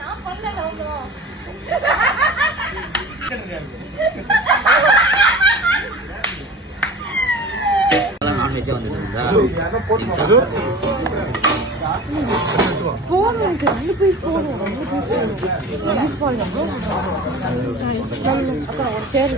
நான் பண்ணல நான்வெஜ்ஜா வந்துருந்தா போகணும் அப்புறம் ஒரு சேர்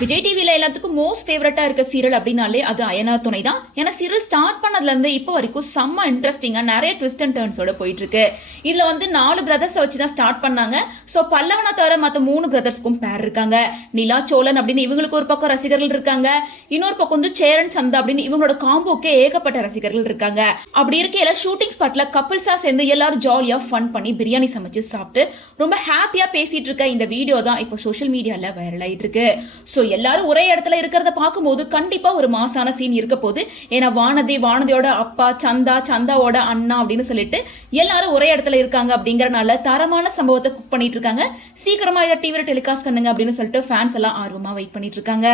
விஜய் டிவில எல்லாத்துக்கும் மோஸ்ட் ஃபேவரட்டா இருக்க சீரியல் அப்படின்னாலே அது அயனார் துணை தான். ஏன்னா சீரியல் ஸ்டார்ட் பண்ணதுல இருந்து இப்போ வரைக்கும் செம்ம இன்ட்ரெஸ்டிங்கா நிறைய ட்விஸ்ட் அண்ட் டர்ன்ஸோட போயிட்டு இருக்கு. இதுல வந்து 4 பிரதர்ஸை வச்சு தான் ஸ்டார்ட் பண்ணாங்க. ஸோ பல்லவனை தவிர மற்ற 3 பிரதர்ஸ்க்கும் பேர் இருக்காங்க. நிலா சோழன் அப்படின்னு இவங்களுக்கு ஒரு பக்கம் ரசிகர்கள் இருக்காங்க. இன்னொரு பக்கம் வந்து சேரன் சந்தா அப்படின்னு இவங்களோட காம்போக்கே ஏகப்பட்ட ரசிகர்கள் இருக்காங்க. அப்படி இருக்கையில ஷூட்டிங் ஸ்பாட்ல கப்பிள்ஸா சேர்ந்து எல்லாரும் ஜாலியா ஃபன் பண்ணி பிரியாணி சமைச்சு சாப்பிட்டு ரொம்ப ஹாப்பியா பேசிட்டு இருக்க இந்த வீடியோ தான் இப்போ சோஷியல் மீடியால வைரல் ஆயிட்டு இருக்கு. ஸோ எல்லாரும் ஒரே இடத்துல இருக்கிறத பார்க்கும்போது கண்டிப்பா ஒரு மாசான சீன் இருக்க போது. ஏன்னா வானதியோட அப்பா, சந்தாவோட அண்ணா அப்படின்னு சொல்லிட்டு எல்லாரும் ஒரே இடத்துல இருக்காங்க. அப்படிங்கறனால தரமான சம்பவத்தை குக் பண்ணிட்டு இருக்காங்க. சீக்கிரமா இதை டிவில டெலிகாஸ்ட் பண்ணுங்க அப்படின்னு சொல்லிட்டு ஃபேன்ஸ் எல்லாம் ஆர்வமா வெயிட் பண்ணிட்டு இருக்காங்க.